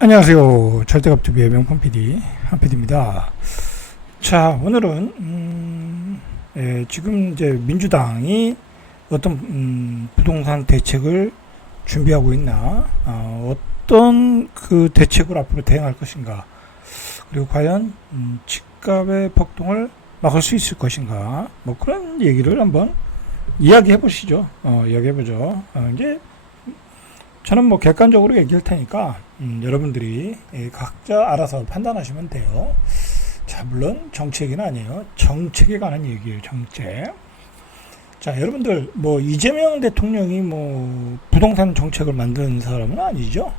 안녕하세요. 절대값TV의 명품 PD 한PD입니다. 자, 오늘은 지금 이제 민주당이 어떤 부동산 대책을 준비하고 있나, 어떤 그 대책으로 앞으로 대응할 것인가, 그리고 과연 집값의 폭등을 막을 수 있을 것인가, 뭐 그런 얘기를 한번 이야기해 보시죠. 이야기해 보죠. 이제 저는 뭐 객관적으로 얘기할 테니까 여러분들이 각자 알아서 판단하시면 돼요. 자, 물론 정치 얘기는 아니에요. 정책에 관한 얘기예요. 정책. 자, 여러분들 뭐 이재명 대통령이 뭐 부동산 정책을 만드는 사람은 아니죠.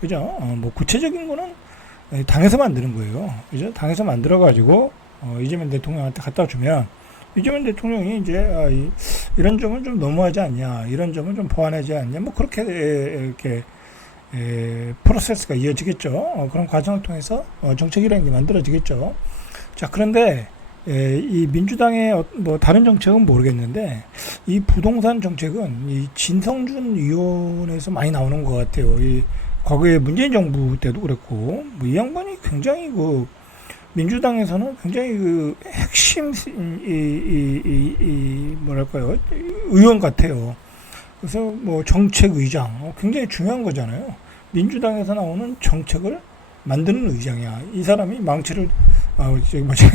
그죠? 뭐 구체적인 거는 당에서 만드는 거예요. 그죠? 당에서 만들어 가지고 이재명 대통령한테 갖다 주면 이재명 대통령이 이제 이런 점은 좀 너무하지 않냐, 이런 점은 좀 보완하지 않냐, 뭐 그렇게 이렇게 프로세스가 이어지겠죠. 그런 과정을 통해서 정책이라는 게 만들어지겠죠. 자, 그런데 이 민주당의 뭐 다른 정책은 모르겠는데 이 부동산 정책은 이 진성준 의원에서 많이 나오는 것 같아요. 이 과거에 문재인 정부 때도 그랬고, 뭐 이 양반이 굉장히 그 민주당에서는 굉장히 그 핵심 뭐랄까요, 의원 같아요. 그래서 뭐 정책 의장 굉장히 중요한 거잖아요. 민주당에서 나오는 정책을 만드는 의장이야. 이 사람이 망치를 저기 뭐지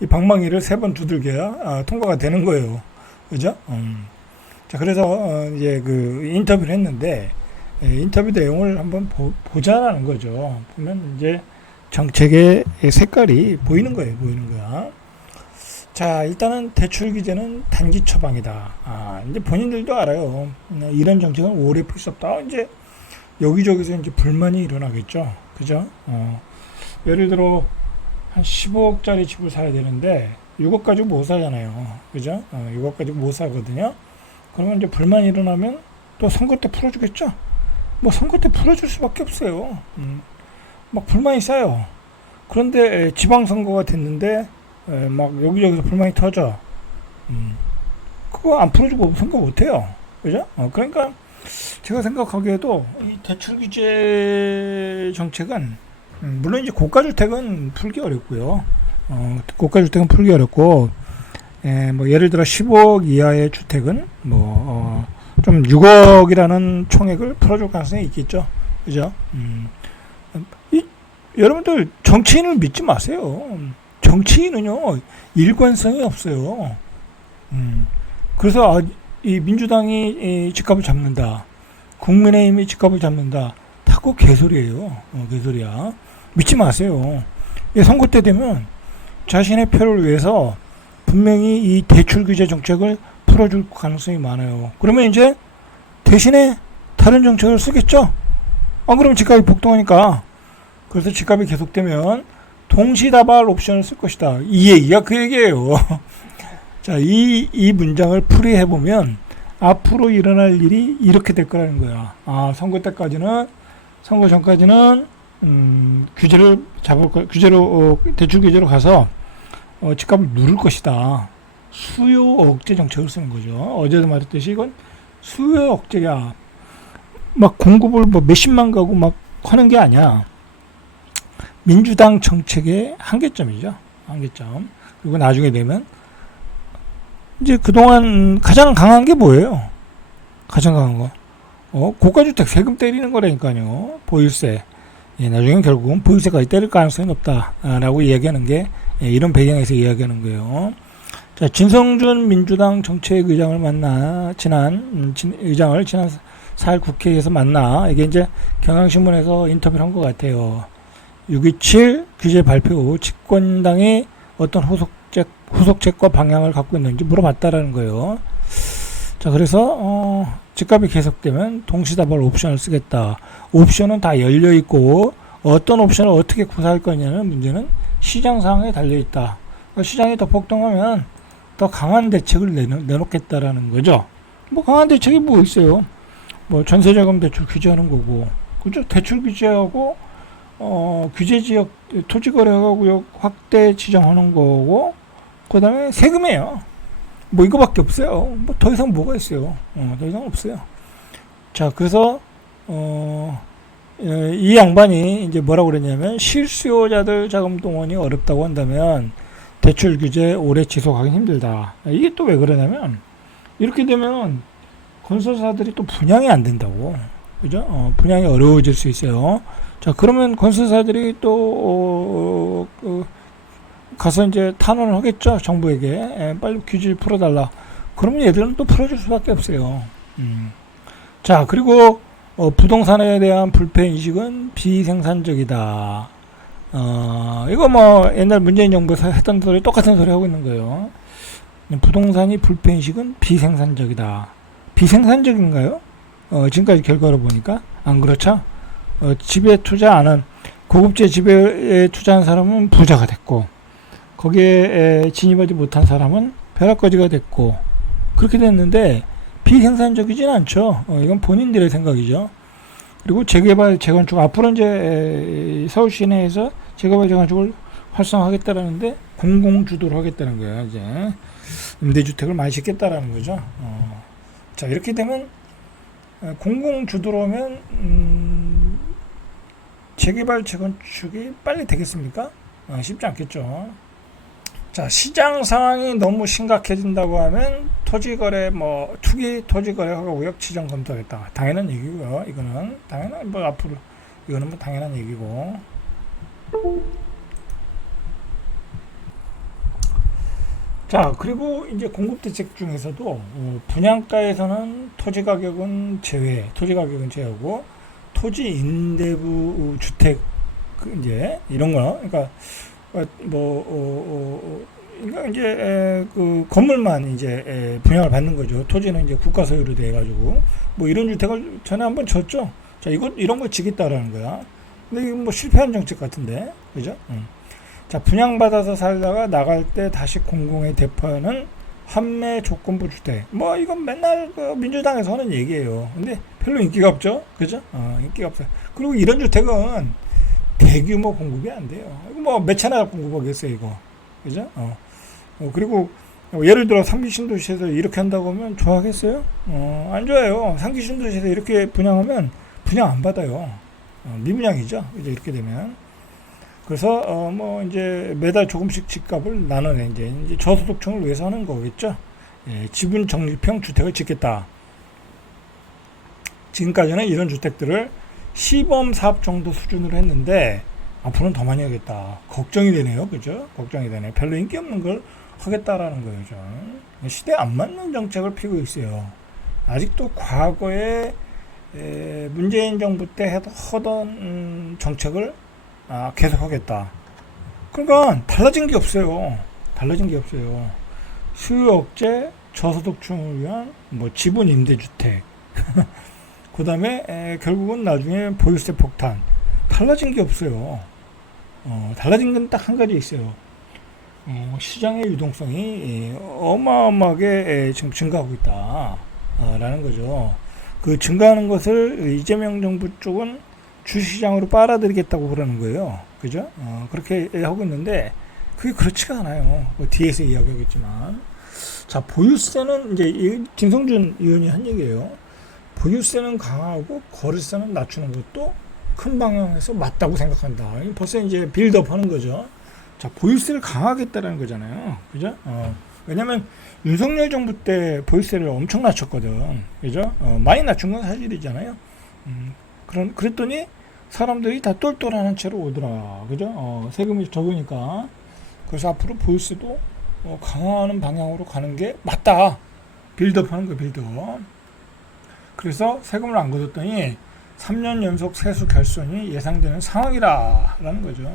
이 방망이를 3번 두들겨야 통과가 되는 거예요. 그죠? 자, 그래서 이제 그 인터뷰를 했는데 인터뷰 내용을 한번 보자라는 거죠. 보면 이제 정책의 색깔이 보이는 거예요. 보이는 거야. 자, 일단은 대출 규제는 단기 처방이다. 이제 본인들도 알아요. 이런 정책은 오래 풀 수 없다. 이제 여기저기서 이제 불만이 일어나겠죠. 그죠? 예를 들어 한 15억짜리 집을 사야 되는데 6억 가지고 못 사잖아요. 그죠? 6억 가지고 못 사거든요. 그러면 이제 불만이 일어나면 또 선거 때 풀어주겠죠? 뭐 선거 때 풀어줄 수밖에 없어요. 막 불만이 쌓여. 그런데 지방선거가 됐는데 막 여기저기서 불만이 터져. 그거 안 풀어주고 선거 못해요. 그죠? 그러니까 제가 생각하기에도 이 대출 규제 정책은 물론 이제 고가주택은 풀기 어렵고요. 고가주택은 풀기 어렵고, 뭐 예를 들어 15억 이하의 주택은 좀 6억이라는 총액을 풀어줄 가능성이 있겠죠. 그죠? 여러분들 정치인을 믿지 마세요. 정치인은요 일관성이 없어요. 그래서 이 민주당이 집값을 잡는다, 국민의힘이 집값을 잡는다, 다그 개소리예요. 개소리야. 믿지 마세요. 선거 때 되면 자신의 표를 위해서 분명히 이 대출 규제 정책을 풀어줄 가능성이 많아요. 그러면 이제 대신에 다른 정책을 쓰겠죠. 그럼 집값이 폭등하니까. 그래서 집값이 계속되면 동시다발 옵션을 쓸 것이다. 이 얘기가 그 얘기예요. 자, 이 문장을 풀이해보면 앞으로 일어날 일이 이렇게 될 거라는 거야. 선거 때까지는, 선거 전까지는, 규제를 대출 규제로 가서, 집값을 누를 것이다. 수요 억제 정책을 쓰는 거죠. 어제도 말했듯이 이건 수요 억제야. 막 공급을 뭐 몇십만 가구 막 하는 게 아니야. 민주당 정책의 한계점이죠. 한계점. 그리고 나중에 되면 이제 그동안 가장 강한 게 뭐예요? 가장 강한 거. 고가주택 세금 때리는 거라니까요. 보유세. 나중에 결국은 보유세까지 때릴 가능성이 높다라고 이야기하는 게 이런 배경에서 이야기하는 거예요. 자, 진성준 민주당 정책의장을 만나 지난 4일 국회에서 만나 이게 이제 경향신문에서 인터뷰를 한 것 같아요. 6.27 규제 발표 후 집권당이 어떤 후속책과 방향을 갖고 있는지 물어봤다라는 거예요. 자, 그래서 집값이 계속되면 동시다발 옵션을 쓰겠다. 옵션은 다 열려 있고 어떤 옵션을 어떻게 구사할 거냐는 문제는 시장 상황에 달려 있다. 그러니까 시장이 더 폭등하면 더 강한 대책을 내놓겠다라는 거죠. 뭐 강한 대책이 뭐 있어요? 뭐 전세자금 대출 규제하는 거고, 그죠? 대출 규제하고 규제 지역 토지 거래구역 확대 지정하는 거고, 그 다음에 세금이에요. 뭐 이거밖에 없어요. 뭐 더 이상 뭐가 있어요? 더 이상 없어요. 자, 그래서 이 양반이 이제 뭐라고 그랬냐면 실수요자들 자금 동원이 어렵다고 한다면 대출 규제 오래 지속하기 힘들다. 이게 또 왜 그러냐면 이렇게 되면 건설사들이 또 분양이 안 된다고. 그죠? 분양이 어려워질 수 있어요. 자, 그러면 건설사들이 또 가서 이제 탄원을 하겠죠. 정부에게 빨리 규제를 풀어달라. 그러면 얘들은 또 풀어줄 수밖에 없어요. 자, 그리고 부동산에 대한 불패 인식은 비생산적이다. 이거 뭐 옛날 문재인 정부에서 했던 소리 똑같은 소리 하고 있는 거예요. 부동산이 불패 인식은 비생산적이다. 비생산적인가요? 지금까지 결과를 보니까 안 그렇죠? 집에 투자 안 한 고급재 집에 투자한 사람은 부자가 됐고 거기에 진입하지 못한 사람은 벼락거지가 됐고 그렇게 됐는데 비생산적이진 않죠. 이건 본인들의 생각이죠. 그리고 재개발, 재건축 앞으로 이제 서울 시내에서 재개발, 재건축을 활성화하겠다라는데 공공주도로 하겠다는 거예요. 이제 임대주택을 많이 짓겠다라는 거죠. 자, 이렇게 되면 공공주도로 하면 재개발, 재건축이 빨리 되겠습니까? 쉽지 않겠죠. 자, 시장 상황이 너무 심각해진다고 하면 토지거래, 투기 토지거래가 우역지정 검토하겠다. 당연한 얘기고요. 이거는 당연한 앞으로 이거는 당연한 얘기고. 자, 그리고 이제 공급대책 중에서도 분양가에서는 토지 가격은 제외하고 토지 임대부 주택 이제 이런 거, 그러니까 그러니까 이제 그 건물만 이제 분양을 받는 거죠. 토지는 이제 국가 소유로 돼 가지고 이런 주택을 전에 한번 줬죠. 자, 이런 거 지겠다라는 거야. 근데 이거 실패한 정책 같은데, 그죠? 자, 분양받아서 살다가 나갈 때 다시 공공에 대파하는 환매 조건부 주택. 이건 맨날 그 민주당에서 하는 얘기예요. 근데 별로 인기가 없죠? 그죠? 인기가 없어요. 그리고 이런 주택은 대규모 공급이 안 돼요. 이거 몇 채나 공급하겠어요, 이거. 그죠? 그리고 예를 들어 상기 신도시에서 이렇게 한다고 하면 좋아하겠어요? 안 좋아요. 상기 신도시에서 이렇게 분양하면 분양 안 받아요. 미분양이죠. 이제 이렇게 되면. 그래서 이제 매달 조금씩 집값을 나눠내 이제 저소득층을 위해서 하는 거겠죠. 지분 적립형 주택을 짓겠다. 지금까지는 이런 주택들을 시범 사업 정도 수준으로 했는데 앞으로는 더 많이 하겠다. 걱정이 되네요, 그죠? 걱정이 되네. 별로 인기 없는 걸 하겠다라는 거죠. 시대에 안 맞는 정책을 피고 있어요. 아직도 과거에 문재인 정부 때 하던 정책을 계속하겠다. 그러니까 달라진 게 없어요. 수요 억제, 저소득층을 위한 지분 임대주택. 그 다음에 결국은 나중에 보유세 폭탄. 달라진 게 없어요. 달라진 건 딱 한 가지 있어요. 시장의 유동성이 어마어마하게 지금 증가하고 있다. 라는 거죠. 그 증가하는 것을 이재명 정부 쪽은 주시장으로 빨아들이겠다고 그러는 거예요. 그죠? 그렇게 하고 있는데 그게 그렇지가 않아요. 뒤에서 이야기하겠지만. 자, 보유세는 이제 김성준 의원이 한 얘기예요. 보유세는 강하고 거래세는 낮추는 것도 큰 방향에서 맞다고 생각한다. 벌써 이제 빌드업 하는 거죠. 자, 보유세를 강하겠다라는 거잖아요. 그죠? 왜냐면 윤석열 정부 때 보유세를 엄청 낮췄거든. 그죠? 많이 낮춘 건 사실이잖아요. 그랬더니 사람들이 다 똘똘한 채로 오더라. 그죠? 세금이 적으니까. 그래서 앞으로 보유세도 강화하는 방향으로 가는 게 맞다. 빌드업 하는 거예요, 빌드업. 그래서 세금을 안 걷었더니 3년 연속 세수 결손이 예상되는 상황이라는 거죠.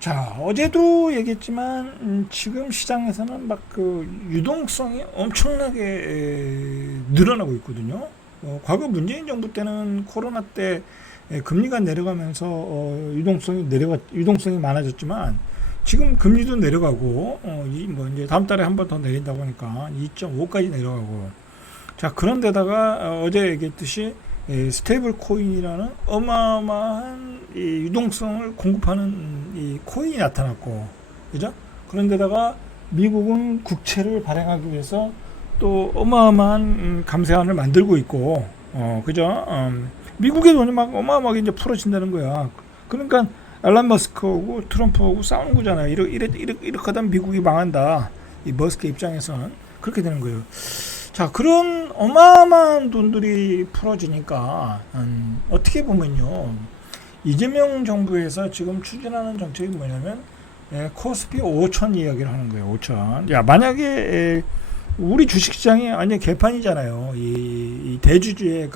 자, 어제도 얘기했지만 지금 시장에서는 막 그 유동성이 엄청나게 늘어나고 있거든요. 과거 문재인 정부 때는 코로나 때 금리가 내려가면서 유동성이 많아졌지만 지금 금리도 내려가고 이제 다음 달에 한 번 더 내린다고 하니까 2.5까지 내려가고. 자, 그런데다가 어제 얘기했듯이 스테이블 코인이라는 어마어마한 이 유동성을 공급하는 이 코인이 나타났고, 그죠? 그런데다가 미국은 국채를 발행하기 위해서 또 어마어마한 감세안을 만들고 있고, 그죠? 미국의 돈이 막 어마어마하게 이제 풀어진다는 거야. 그러니까 앨런 머스크하고 트럼프하고 싸우는 거잖아요. 이렇게 하다 미국이 망한다. 이 머스크 입장에서는 그렇게 되는 거예요. 자, 그런 어마어마한 돈들이 풀어지니까 어떻게 보면요, 이재명 정부에서 지금 추진하는 정책이 뭐냐면 코스피 5천 이야기를 하는 거예요. 5천. 야, 만약에 우리 주식시장이 완전 개판이잖아요. 이 대주주의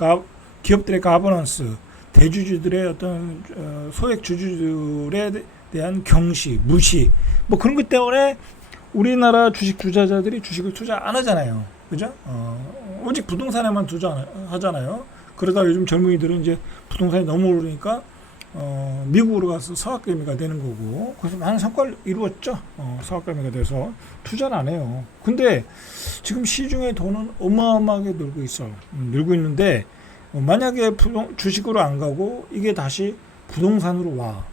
기업들의 가버넌스, 대주주들의 어떤 소액 주주들에 대한 경시, 무시, 뭐 그런 것 때문에 우리나라 주식 투자자들이 주식을 투자 안 하잖아요. 그죠? 오직 부동산에만 투자하잖아요. 그러다 요즘 젊은이들은 이제 부동산이 너무 오르니까 미국으로 가서 서학개미가 되는 거고, 그래서 많은 성과를 이루었죠. 서학개미가 돼서 투자를 안 해요. 근데 지금 시중에 돈은 어마어마하게 늘고 있어. 늘고 있는데 만약에 주식으로 안 가고 이게 다시 부동산으로 와,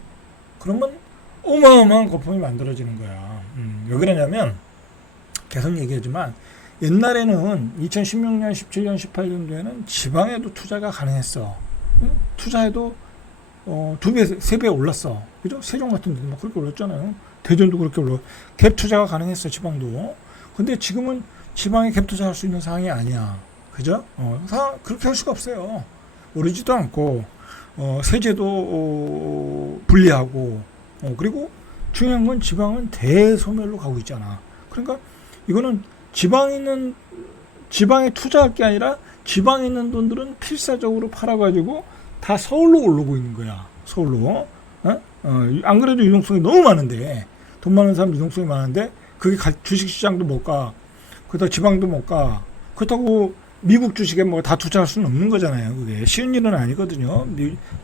그러면 어마어마한 거품이 만들어지는 거야. 왜 그러냐면 계속 얘기하지만 옛날에는 2016년, 17년, 18년도에는 지방에도 투자가 가능했어. 투자해도 2배, 3배 올랐어. 그죠? 세종 같은 데도 막 그렇게 올랐잖아요. 대전도 그렇게 올라. 갭 투자가 가능했어, 지방도. 근데 지금은 지방에 갭 투자할 수 있는 상황이 아니야. 그죠? 그렇게 할 수가 없어요. 오르지도 않고, 세제도 불리하고, 그리고 중요한 건 지방은 대소멸로 가고 있잖아. 그러니까 이거는 지방에 투자할 게 아니라 지방에 있는 돈들은 필사적으로 팔아가지고 다 서울로 올라오고 있는 거야. 서울로. 안 그래도 유동성이 너무 많은데, 돈 많은 사람 유동성이 많은데, 그게 주식시장도 못 가. 그렇다고 지방도 못 가. 그렇다고 미국 주식에 뭐 다 투자할 수는 없는 거잖아요. 그게 쉬운 일은 아니거든요.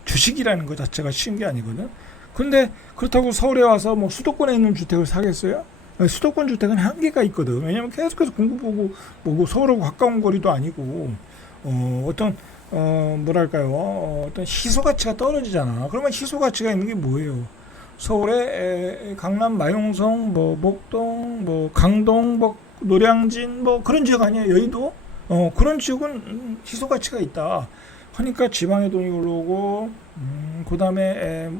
주식이라는 것 자체가 쉬운 게 아니거든. 근데 그렇다고 서울에 와서 뭐 수도권에 있는 주택을 사겠어요? 수도권 주택은 한계가 있거든. 왜냐면 계속해서 공급 보고 뭐고 서울하고 가까운 거리도 아니고, 어떤 뭐랄까요, 어떤 희소 가치가 떨어지잖아. 그러면 희소 가치가 있는 게 뭐예요? 서울에 강남 마용성, 뭐 목동, 뭐 강동, 뭐 노량진, 뭐 그런 지역 아니에요? 여의도? 그런 지역은 희소 가치가 있다. 하니까 지방에 돈이 올라오고, 그 다음에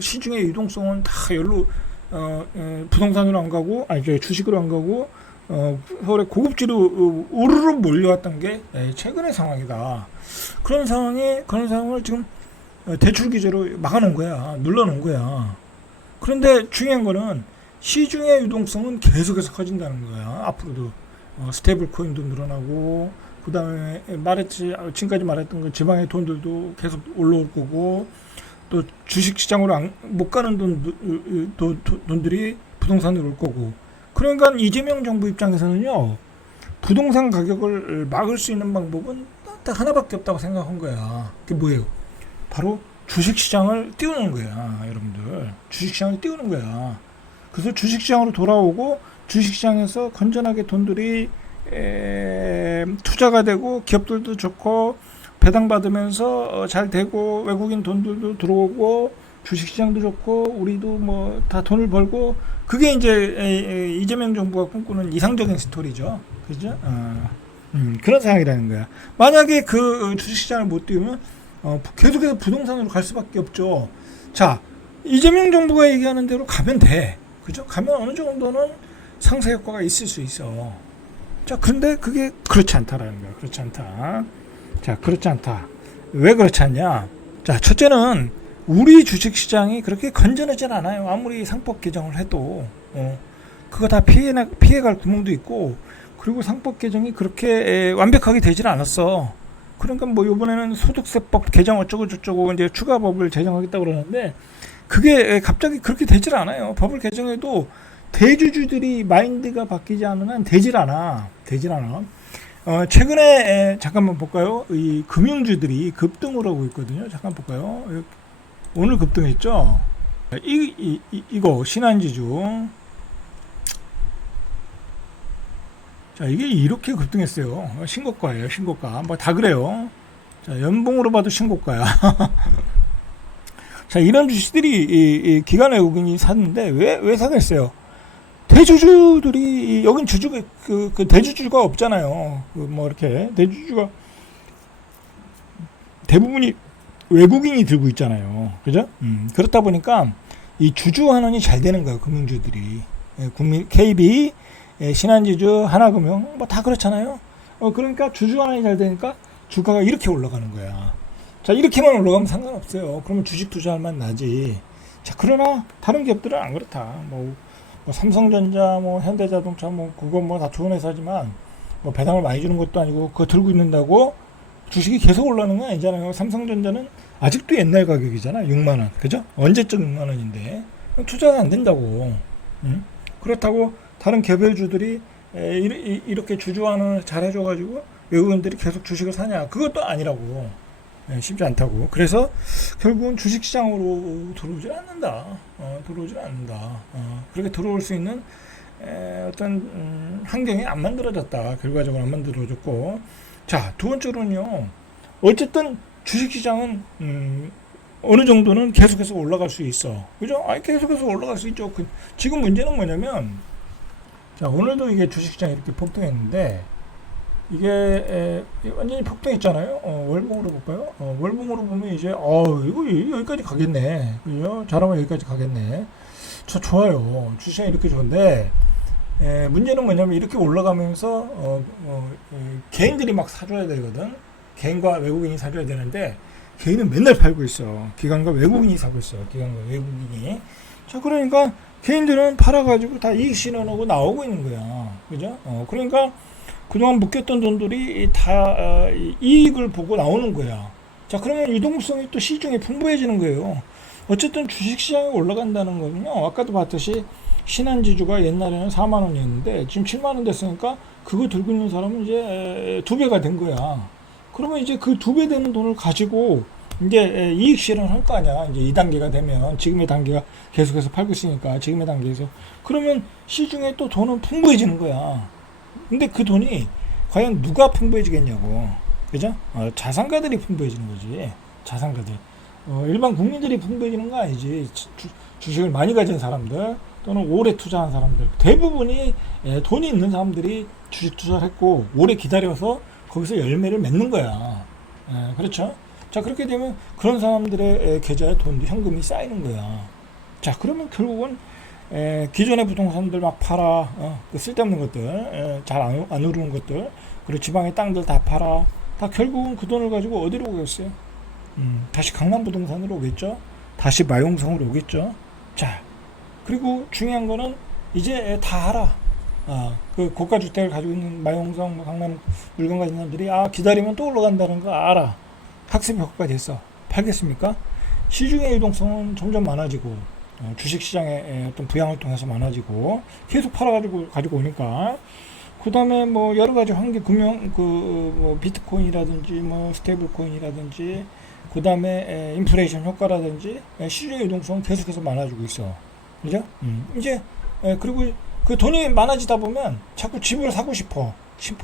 시중의 유동성은 다 열로 부동산으로 안 가고, 주식으로 안 가고, 서울에 고급지로 우르르 몰려왔던 게 최근의 상황이다. 그런 상황을 지금 대출 규제로 막아놓은 거야. 눌러놓은 거야. 그런데 중요한 거는 시중의 유동성은 계속해서 커진다는 거야. 앞으로도 스테이블 코인도 늘어나고, 그 다음에 지금까지 말했던 그 지방의 돈들도 계속 올라올 거고, 또 주식시장으로 못 가는 돈들이 부동산으로 올 거고. 그러니까 이재명 정부 입장에서는요, 부동산 가격을 막을 수 있는 방법은 딱 하나밖에 없다고 생각한 거야. 그게 뭐예요? 바로 주식시장을 띄우는 거야, 여러분들. 주식시장을 띄우는 거야. 그래서 주식시장으로 돌아오고, 주식시장에서 건전하게 돈들이 투자가 되고, 기업들도 좋고, 배당받으면서 잘 되고, 외국인 돈들도 들어오고, 주식시장도 좋고, 우리도 뭐 다 돈을 벌고, 그게 이제 이재명 정부가 꿈꾸는 이상적인 스토리죠. 그죠? 그런 상황이라는 거야. 만약에 그 주식시장을 못 띄우면 계속해서 부동산으로 갈 수밖에 없죠. 자, 이재명 정부가 얘기하는 대로 가면 돼. 그죠? 가면 어느 정도는 상쇄 효과가 있을 수 있어. 자, 근데 그게 그렇지 않다라는 거야. 그렇지 않다. 자, 그렇지 않다. 왜 그렇지 않냐? 자, 첫째는 우리 주식시장이 그렇게 건전하진 않아요. 아무리 상법 개정을 해도 그거 다 피해갈 구멍도 있고, 그리고 상법 개정이 그렇게 완벽하게 되질 않았어. 그러니까 뭐 이번에는 소득세법 개정 어쩌고 저쩌고 이제 추가 법을 제정하겠다고 그러는데, 그게 갑자기 그렇게 되질 않아요. 법을 개정해도 대주주들이 마인드가 바뀌지 않는 한 되질 않아. 최근에 잠깐만 볼까요? 이 금융주들이 급등을 하고 있거든요. 잠깐 볼까요? 오늘 급등했죠. 이거 신한지주. 자, 이게 이렇게 급등했어요. 신고가예요, 신고가. 뭐 다 그래요. 자, 연봉으로 봐도 신고가야. 자, 이런 주식들이 기관 외국인이 샀는데 왜 사겠어요? 대주주들이 여긴 주주가 그 대주주가 없잖아요. 그 뭐 이렇게 대주주가 대부분이 외국인이 들고 있잖아요. 그죠? 그렇다 보니까 이 주주 환원이 잘 되는 거예요. 금융주들이. 국민, KB, 신한지주, 하나금융, 뭐 다 그렇잖아요. 그러니까 주주 환원이 잘 되니까 주가가 이렇게 올라가는 거야. 자, 이렇게만 올라가면 상관없어요. 그러면 주식 투자할 만 나지. 자, 그러나 다른 기업들은 안 그렇다. 뭐 삼성전자, 뭐 현대자동차, 뭐 그거 뭐 다 좋은 회사지만 뭐 배당을 많이 주는 것도 아니고 그거 들고 있는다고 주식이 계속 올라가는 건 아니잖아요. 삼성전자는 아직도 옛날 가격이잖아. 6만 원. 그죠? 언제적 6만 원인데 투자가 안 된다고. 응? 그렇다고 다른 개별주들이 이렇게 주주환원을 잘 해줘가지고 외국인들이 계속 주식을 사냐? 그것도 아니라고. 쉽지 않다고. 그래서 결국은 주식시장으로 들어오질 않는다. 들어오질 않는다. 그렇게 들어올 수 있는 어떤 환경이 안 만들어졌다. 결과적으로 안 만들어졌고. 자, 두 번째로는요. 어쨌든 주식시장은 어느 정도는 계속해서 올라갈 수 있어. 그죠? 아니, 계속해서 올라갈 수 있죠. 지금 문제는 뭐냐면, 자, 오늘도 이게 주식시장이 이렇게 폭등했는데, 이게 완전히 폭등했잖아요. 월봉으로 볼까요? 월봉으로 보면 이제 이거 여기까지 가겠네. 그죠? 잘하면 여기까지 가겠네. 좋아요. 주식시장이 이렇게 좋은데 문제는 뭐냐면 이렇게 올라가면서 개인들이 막 사줘야 되거든. 개인과 외국인이 사줘야 되는데 개인은 맨날 팔고 있어. 기관과 외국인이 사고 있어. 기관과 외국인이. 자, 그러니까 개인들은 팔아가지고 다 이익 실현하고 나오고 있는 거야. 그죠? 그러니까 그동안 묶였던 돈들이 다 이익을 보고 나오는 거야. 자, 그러면 유동성이 또 시중에 풍부해지는 거예요. 어쨌든 주식시장이 올라간다는 거는요. 아까도 봤듯이 신한지주가 옛날에는 4만 원이었는데 지금 7만 원 됐으니까 그거 들고 있는 사람은 이제 2배가 된 거야. 그러면 이제 그 2배 되는 돈을 가지고 이제 이익 실현할 거 아니야. 이제 2단계가 되면 지금의 단계가 계속해서 팔고 있으니까 지금의 단계에서 그러면 시중에 또 돈은 풍부해지는 거야. 근데 그 돈이 과연 누가 풍부해지겠냐고. 그죠? 자산가들이 풍부해지는 거지. 자산가들. 일반 국민들이 풍부해지는 거 아니지. 주식을 많이 가진 사람들 또는 오래 투자한 사람들 대부분이 돈이 있는 사람들이 주식 투자를 했고 오래 기다려서 거기서 열매를 맺는 거야. 그렇죠? 자, 그렇게 되면 그런 사람들의 계좌에 돈도 현금이 쌓이는 거야. 자, 그러면 결국은 기존의 부동산들 막 팔아. 그 쓸데없는 것들, 잘 안 오르는 것들, 그리고 지방의 땅들 다 팔아. 다 결국은 그 돈을 가지고 어디로 오겠어요? 다시 강남 부동산으로 오겠죠? 다시 마용성으로 오겠죠? 자, 그리고 중요한 거는 이제 다 알아. 그 고가 주택을 가지고 있는 마용성, 강남 물건 가진 사람들이 기다리면 또 올라간다는 거 알아. 학습 효과가 됐어. 팔겠습니까? 시중의 유동성은 점점 많아지고 주식시장의 어떤 부양활동에서 많아지고 계속 팔아가지고 가지고 오니까 그 다음에 뭐 여러 가지 환경 금융 뭐 비트코인이라든지 뭐 스테이블코인이라든지 그 다음에 인플레이션 효과라든지 시중의 유동성은 계속해서 많아지고 있어. 그죠? 이제 그리고 그 돈이 많아지다 보면 자꾸 집을 사고 싶어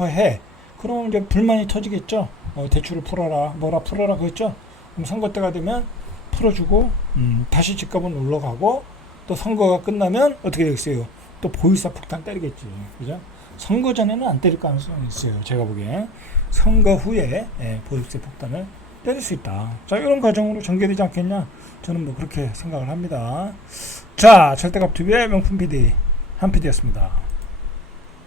해. 그럼 이제 불만이 터지겠죠. 대출을 풀어라, 뭐라 풀어라 그랬죠. 그럼 선거 때가 되면 풀어주고 다시 집값은 올라가고 또 선거가 끝나면 어떻게 되겠어요? 또 보유세 폭탄 때리겠지. 그죠? 선거 전에는 안 때릴 가능성이 있어요. 제가 보기엔 선거 후에 보유세 폭탄을 때릴 수 있다. 자, 이런 과정으로 전개되지 않겠냐? 저는 뭐 그렇게 생각을 합니다. 자, 절대값TV의 명품 PD 한 PD였습니다.